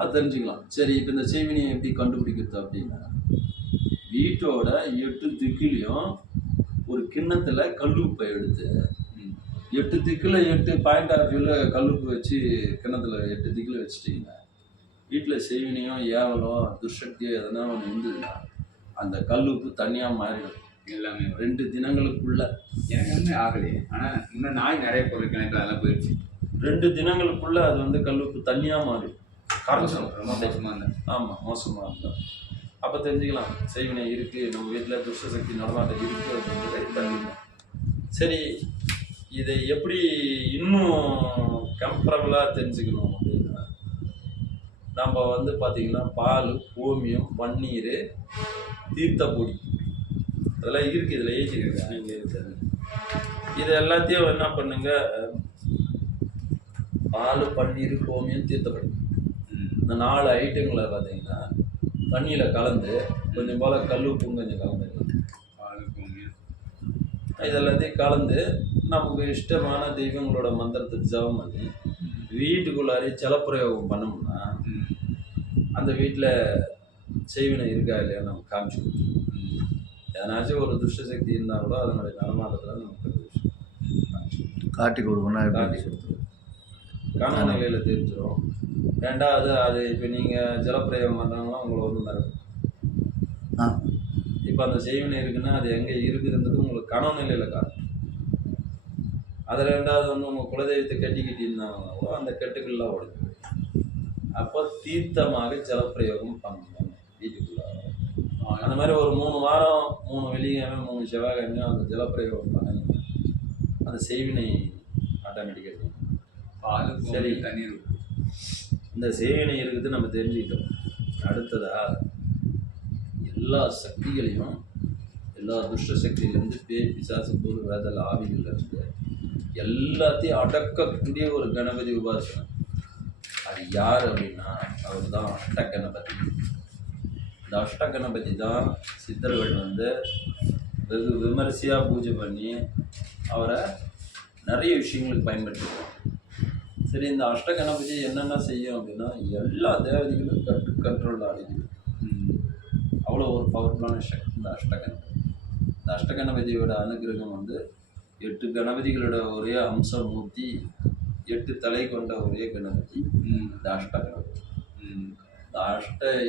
அது தெரிஞ்சுக்கலாம். சரி, இப்போ இந்த செய்வினையை எப்படி கண்டுபிடிக்கிறது அப்படின்னா, வீட்டோட 8 திக்கிலையும் ஒரு கிண்ணத்துல கல்லுப்பை எடுத்து 8 திக்கில் 8 பாயிண்ட் ஆஃப் வியூவில் கல்லுப்பு வச்சு கிண்ணத்துல 8 திக்கில் வச்சுட்டிங்கன்னா, வீட்டில் செய்வினையோ ஏவலோ துர்சக்தியோ எதனா ஒன்று இருந்ததுன்னா அந்த கல்லுப்பு தனியாக மாறிடும். எல்லாமே 2 தினங்களுக்குள்ள. எனக்கு வந்து ஆகலையே. ஆனால் இன்னும் நாய் நிறைய பொருள் கிணத்துல அதெல்லாம் போயிடுச்சு. 2 தினங்களுக்குள்ள அது வந்து கல்லுப்பு தனியாக மாறிடும். ரொம்ப மோசமாக இருந்தேன். ஆமாம், மோசமாக இருந்தோம். அப்போ தெரிஞ்சுக்கலாம் செய்வினை இருக்குது, நம்ம வீட்டில் துஷ்டசக்தி நடமாட்டம் இருக்குது அப்படின்றத தெரிஞ்சுக்கலாம். சரி, இதை எப்படி இன்னும் கம்ஃபர்டபுளாக தெரிஞ்சுக்கணும் அப்படின்னா, நம்ம வந்து பார்த்திங்கன்னா பால், கோமியம், பன்னீர், தீர்த்தப்பொடி அதெல்லாம் இருக்குது, இதில் எழுதிருக்கு. நீங்கள் இருக்குது இது எல்லாத்தையும் என்ன பண்ணுங்க, பால், பன்னீர், கோமியம், தீர்த்தப்பொடி இந்த 4 ஐட்டங்களை பார்த்தீங்கன்னா தண்ணியில் கலந்து கொஞ்சம் போல் கல்லுப்பும் கொஞ்சம் கலந்துக்கலாம். பால், கோமியம் இது எல்லாத்தையும் கலந்து நமக்கு இஷ்டமான தெய்வங்களோட மந்திரத்தை ஜபம் பண்ணி வீட்டுக்குள்ளாரே ஜலப்பிரயோகம் பண்ணோம்னா அந்த வீட்டில் செய்வினை இருக்கா இல்லையா நம்ம காமிச்சு கொடுத்துருவோம். எதனாச்சும் ஒரு துஷ்டசக்தி இருந்தால் கூட அதனுடைய நடமாட்டத்தில் நமக்கு காட்டி கொடுக்கணும், காட்டி கொடுத்துருவோம். காண நிலையில் தெரிஞ்சிடும். ரெண்டாவது, அது இப்போ நீங்கள் ஜலப்பிரயோகம் பண்ணுறாங்கன்னா உங்களை வந்து மறக்கும். இப்போ அந்த செய்வினை இருக்குன்னா அது எங்கே இருக்குதுன்றது உங்களுக்கு கனவு நிலையில் காட்டும். அதில் ரெண்டாவது வந்து உங்கள் குலதெய்வத்தை கட்டிக்கிட்டீங்கன்னா கூட அந்த கெட்டுக்கள்லாம் உடைஞ்சு. அப்போ தீர்த்தமாக ஜலப்பிரயோகம் பண்ணணும் வீட்டுக்குள்ள. அந்த மாதிரி ஒரு 3 வாரம் 3 வெள்ளிக்கிழமை 3 செவ்வாய்க்கிழமையும் அந்த ஜலப்பிரயோகம் பண்ணணும். அந்த செய்வினை ஆட்டோமேட்டிக்காக பால், சரி. தண்ணீர் இந்த செய்வினை இருக்குது நம்ம தெரிஞ்சுக்கிட்டோம். அடுத்ததா எல்லா சக்திகளையும், எல்லா துஷ்ட சக்தியிலேருந்து பேய், பிசாசு, பொருள், வேதல், ஆவிகள்லேருந்து எல்லாத்தையும் அடக்கக்கூடிய ஒரு கணபதி உபாசனை. அது யார் அப்படின்னா அவர் தான் அஷ்டகணபதி. இந்த அஷ்டகணபதி தான் சித்தர்கள் வந்து வெகு விமரிசையாக பூஜை பண்ணி அவரை நிறைய விஷயங்களுக்கு பயன்படுத்திருக்காங்க. சரி, இந்த அஷ்டகணபதி என்னென்ன செய்யும் அப்படின்னா எல்லா தேவதைகளும் கண்ட்ரோலில் அடைக்கும். அவ்வளோ ஒரு பவர்ஃபுல்லான சக்தி இந்த அஷ்டகணபதி. இந்த அஷ்டகணபதியோட அனுகிரகம் வந்து 8 கணபதிகளோட ஒரே அம்சமூர்த்தி, 8 தலை கொண்ட ஒரே கணபதி இந்த அஷ்டகணபதி. இந்த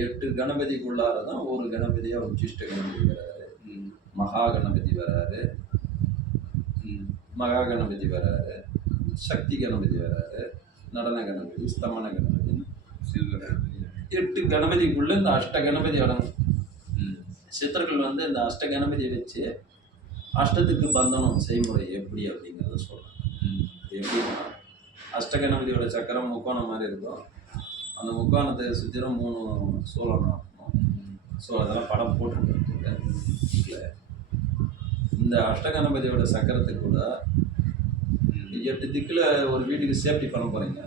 8 கணபதிக்குள்ளார தான் ஒரு கணபதியாக உச்சிஷ்ட கணபதி வராரு, மகா கணபதி வராரு, மகா கணபதி வராரு, சக்தி கணபதி வராரு, நடன கணபதி, ஸ்தமன கணபதி, சிவ கணபதி. 8 கணபதிக்குள்ள இந்த அஷ்ட கணபதி அடங்கும். சித்தர்கள் வந்து இந்த அஷ்ட கணபதியை வச்சு அஷ்டத்துக்கு பந்தனம் செய்முறை எப்படி அப்படிங்கிறத சொல்கிறாங்க. எப்படின்னா, அஷ்ட கணபதியோட சக்கரம் முக்கோணம் மாதிரி இருக்கும். அந்த முக்கோணத்தை சுற்றிலும் 3 சோழம் இருக்கும். ஸோ அதெல்லாம் படம் போட்டுருக்காங்க. இந்த அஷ்டகணபதியோட சக்கரத்துக்கு கூட 8 திக்கில் ஒரு வீட்டுக்கு சேஃப்டி பண்ண போகிறீங்க.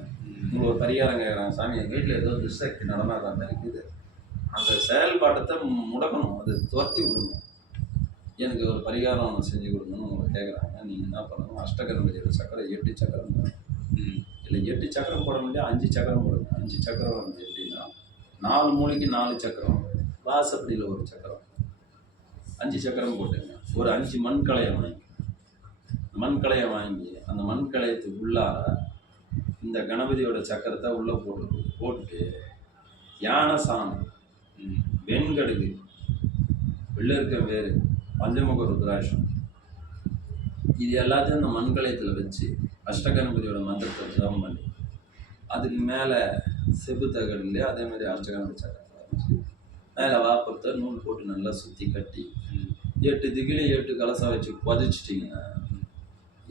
உங்களுக்கு ஒரு பரிகாரம் கேட்குறாங்க, சாமி எங்கள் வீட்டில் ஏதோ துஷ்சக்தி நடமாடுற மாதிரி இருக்குது, அந்த செயல்பாட்டத்தை முடக்கணும், அது துரத்தி விடணும், எனக்கு ஒரு பரிகாரம் ஒன்று செஞ்சு கொடுங்கன்னு உங்களை கேட்குறாங்க. நீங்கள் என்ன பண்ணணும், அஷ்டகணபதியோட சக்கரம் 8 சக்கரம் போடணும். இல்லை 8 சக்கரம் போட முடியாது, 5 சக்கரம் போடுங்க. 5 சக்கரம் வந்து எப்படின்னா 4 மூலைக்கு 4 சக்கரம், வாசப்படியில் ஒரு சக்கரம், 5 சக்கரம் போட்டுங்க. ஒரு 5 மண்கலையை வாங்கி அந்த மண்கலையத்துக்கு உள்ளார இந்த கணபதியோட சக்கரத்தை உள்ளே போட்டுட்டு யானை சாணம், வெண்கடுகு, வெள்ளருக்க வேறு, பஞ்சமுக ருத்ராட்சம் இது எல்லாத்தையும் அந்த மண்கலையத்தில் வச்சு அஷ்டகணபதியோட மந்திரத்தை ஜபம் பண்ணி அதுக்கு மேலே செப்பு தகடுலையே அதே மாதிரி அஷ்டகணபதி சக்கரத்தை வச்சு மேலே வாப்பத்தை நூல் போட்டு நல்லா சுற்றி கட்டி 8 திகிலையும் 8 கலசம் வச்சு புதைச்சிட்டிங்கன்னா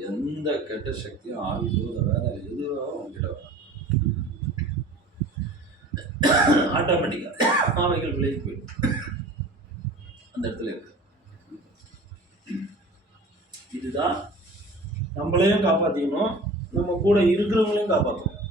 எந்த கெட்ட சக்தியும் ஆவிதோ வேலை எதுவோ அவங்ககிட்ட வரும். ஆட்டோமேட்டிக்காக ஆவைகள் விலகி போயிடும். அந்த இடத்துல இருக்கு. இதுதான் நம்மளையும் காப்பாற்றிக்கணும், நம்ம கூட இருக்கிறவங்களையும் காப்பாற்றணும்.